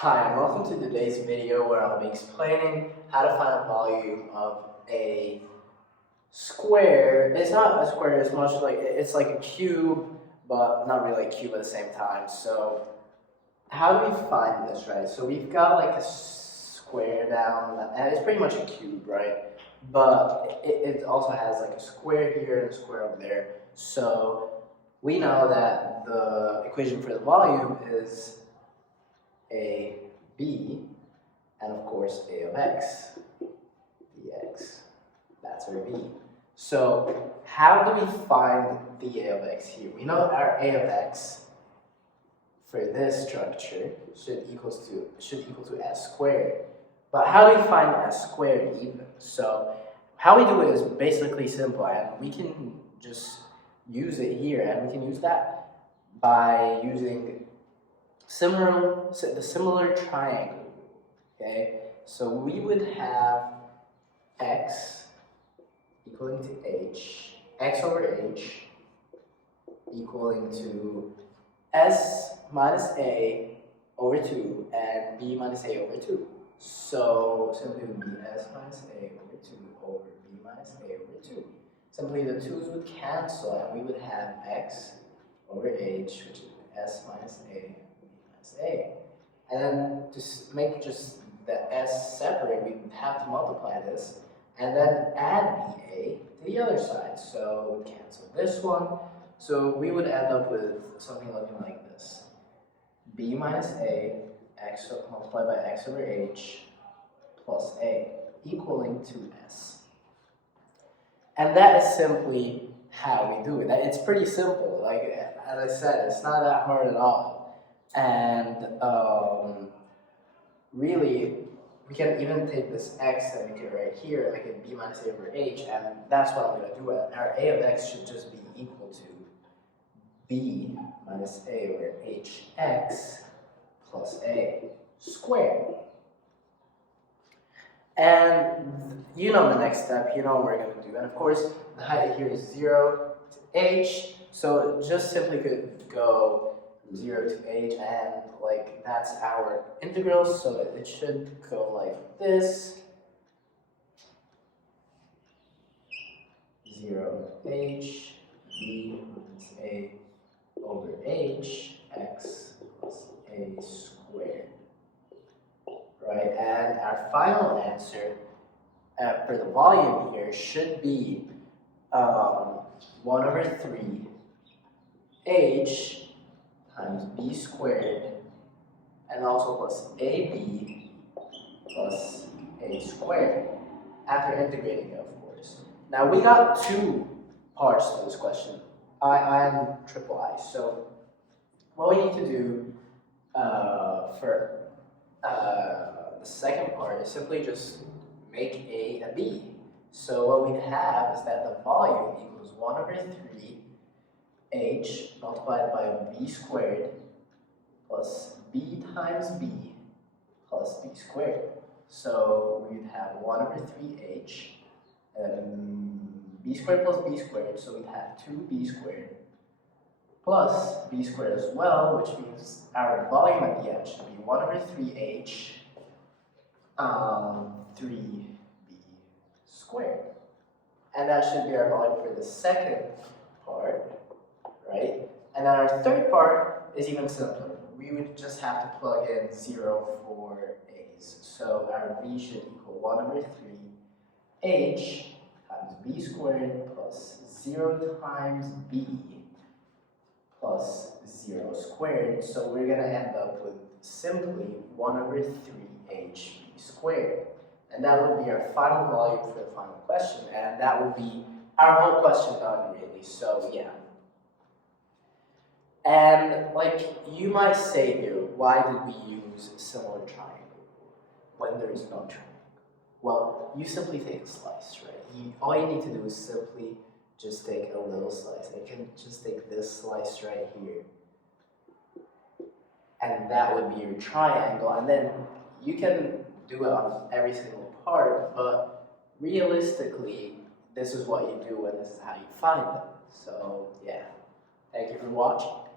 Hi, and welcome to today's video where I'll be explaining how to find the volume of a square. It's not a square as much like it's like a cube, but not really a cube at the same time. So how do we find this, right? So we've got like a square down, and it's pretty much a cube, right? But it also has like a square here and a square over there. So we know that the equation for the volume is a b, and of course a of x dx. That's our b. So how do we find the a of x here? We know our a of x for this structure should equal to s squared. But how do we find s squared even? So how we do it is basically simple, and we can just use it here, and we can use that by using the similar triangle. Okay, so we would have x equaling to h, x over h equaling to s minus a over 2 and b minus a over 2. So simply would be s minus a over 2 over b minus a over 2. Simply the 2's would cancel, and we would have x over h, which is s minus a minus a. And then to make just the s separate, we would have to multiply this and then add ba to the other side. So we would cancel this one. So we would end up with something looking like this. B minus a, x multiplied by x over h plus a equaling to s. And that is simply how we do it. It's pretty simple. Like, as I said, it's not that hard at all. And really, we can even take this x and make it right here, make it b minus a over h, and that's what I'm going to do. Our a of x should just be equal to b minus a over hx plus a squared. And you know the next step, you know what we're going to do. And of course, the height here is 0 to h, so just simply could go 0 to h, and like that's our integral, so it should go like this. 0 h, b minus a over h, x plus a squared. Right, and our final answer for the volume here should be 1 over 3 h times b squared, and also plus ab plus a squared, after integrating it, of course. Now we got two parts to this question, I and triple I. So what we need to do for the second part is simply just make a b. So what we have is that the volume equals 1 over 3 h multiplied by b squared plus b times b plus b squared. So we'd have 1 over 3h b squared plus b squared, so we'd have 2b squared plus b squared as well, which means our volume at the end should be 1 over 3h 3b squared. And that should be our volume for the second part, right? And then our third part is even simpler. We would just have to plug in 0 for a's. So our v should equal 1 over 3h times b squared plus 0 times b plus 0 squared. So we're going to end up with simply 1 over 3hb squared. And that would be our final volume for the final question, and that would be our whole question done, really. So yeah. And like you might say here, why did we use similar triangle when there is no triangle? Well, you simply take a slice, right? All you need to do is simply just take a little slice. You can just take this slice right here, and that would be your triangle. And then you can do it on every single part, but realistically, this is what you do and this is how you find them. So yeah, thank you for watching.